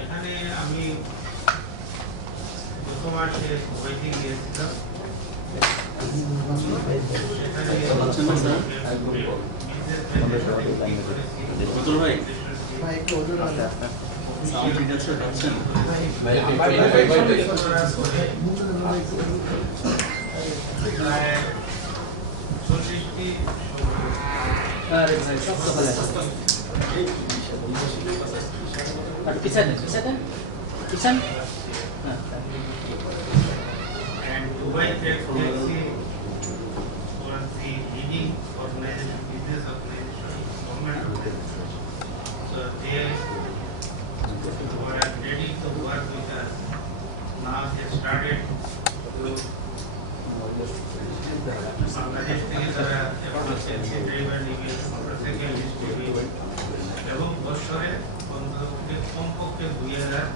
এখানে আমি গত মাসে কুয়েতে গিয়েছিলাম। And Dubai Tech Taxi was the leading organization, business organization, government organization. So they were ready to work with us. Now they started to Bangladesh থেকে তারা emergency driver নিবে, মোটরসাইকেল নিবে এবং বছরে কমপক্ষে 2000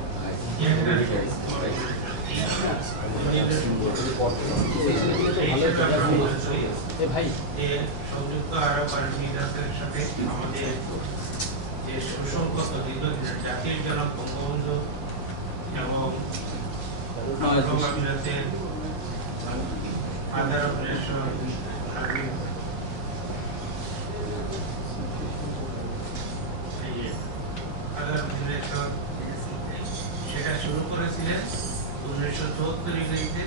সংযুক্ত আরব আমিরাতের সাথে আমাদের যে সুসংগত দীর্ঘদিনের জাতির জনক বঙ্গবন্ধু এবং আরব আমিরাতের ফাদার অফ নেশন সেটা শুরু করেছিলেন 1974 ইংরেজিতে,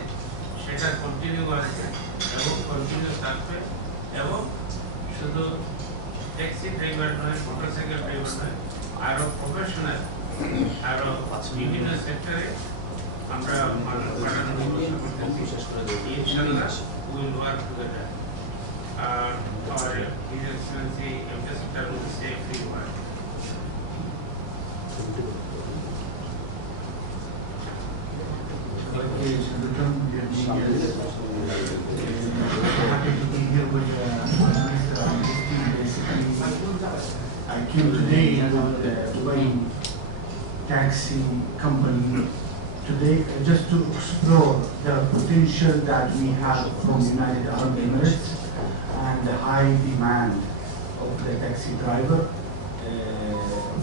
সেটা কন্টিনিউ আছে এবং কন্টিনিউ থাকবে এবং শুধু ট্যাক্সি ড্রাইভার নয়, মোটরসাইকেল ড্রাইভার নয়, আরো প্রফেশনাল আরো বিভিন্ন সেক্টরে আমরা মানুষ পাঠানোর ব্যবস্থা করতেছি। ইনশাআল্লাহ will work together. Our His Excellency Ambassador will say a few words. I came today with the Dubai Taxi Company today just to explore the potential that we have from United Arab Emirates and the high demand of the taxi driver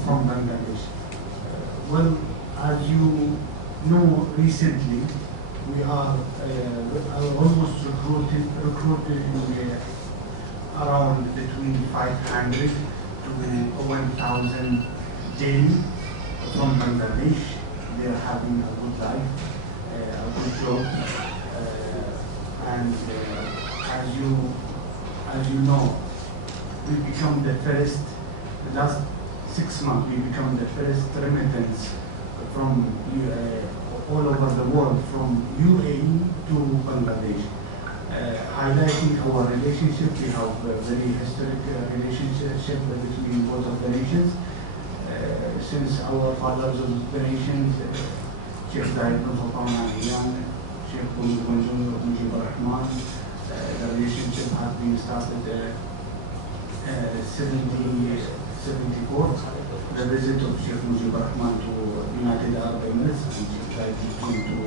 from Bangladesh. Well, as you know, recently we are almost recruited in around between 500 to 1,000 daily from Bangladesh. They are having a good life, a good job, and as you know, we become the first. The last 6 months, we become the first remittance from all over the world, from UAE to Bangladesh. Highlighting our relationship, we have a very historic relationship between both of the nations. Since our fathers of the nations, Sheikh Zayed bin Sultan Al Nahyan, Sheikh Mujib Rahman, the relationship has been started 1774. The visit of Sheikh Mujib Rahman to United Arab Emirates and Sheikh Zayed came to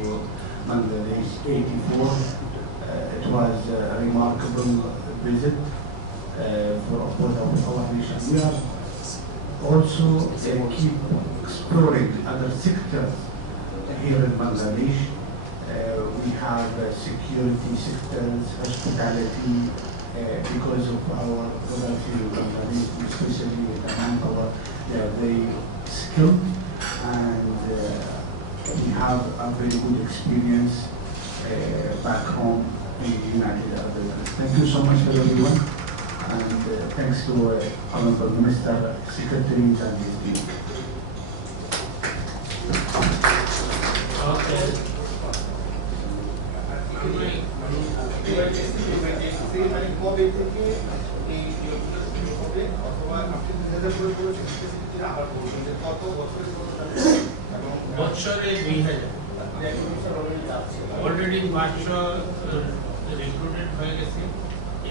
Bangladesh 84. It was a remarkable visit for both of our nations. We are also keep exploring other sectors here in Bangladesh. We have security sectors, hospitality, because of our geography in Bangladesh, especially with the manpower. They are very skilled and we have a very good experience back home in the United Arab Emirates. Thank you so much for everyone, and thanks to Honorable Minister, Secretaries and his team. বছরে 2000 already 500 recruited হয়ে গেছে।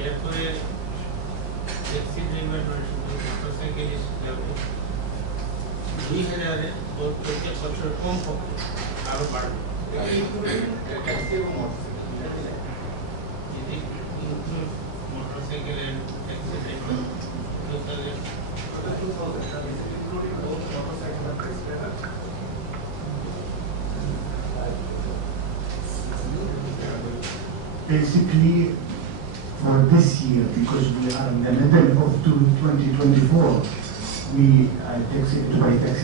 এরপরে taxi driver মোটরসাইকেলিস্ট যাবে 2000-এ প্রত্যেক বছর কম পক্ষে আরো বাড়বে। যদি include মোটরসাইকেলের অ্যাক্সিডেন্ট তাহলে basically for this year, because we are in the middle of 2024, we taxi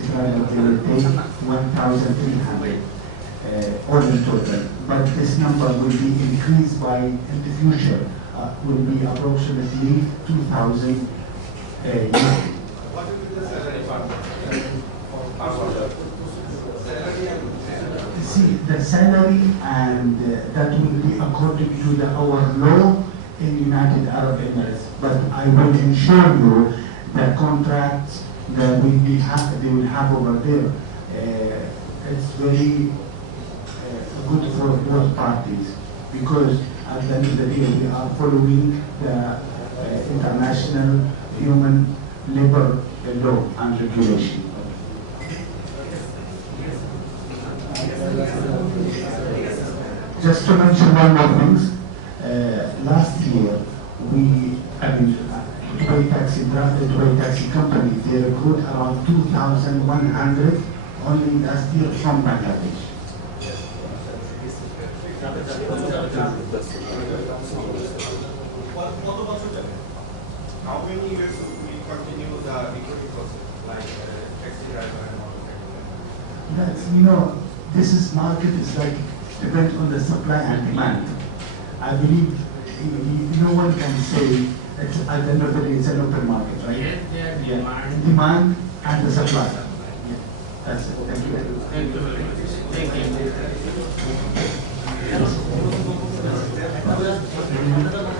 driver they will take 1,300 all in total. But this number will be increased by in the future will be approximately 2,000 euro. What will be the salary part? See, the salary and that will be according to our law in United Arab Emirates. But I will ensure you the contracts that they will have over there. It's very good for both parties because at the end of the day we are following the international human labor law and regulation. Just to mention one more thing, last year Dubai Taxi Company, they recruit around 2,100 only last year from Bangladesh. How many years will we continue the recruiting process, like taxi driver and all? That's, this is market is like depends on the supply and demand. I believe no one can say it's at the end of the day it's an open market, right? Yes, there is Demand and the supply. Yeah, that's it. Thank you. Thank you very much. Thank you.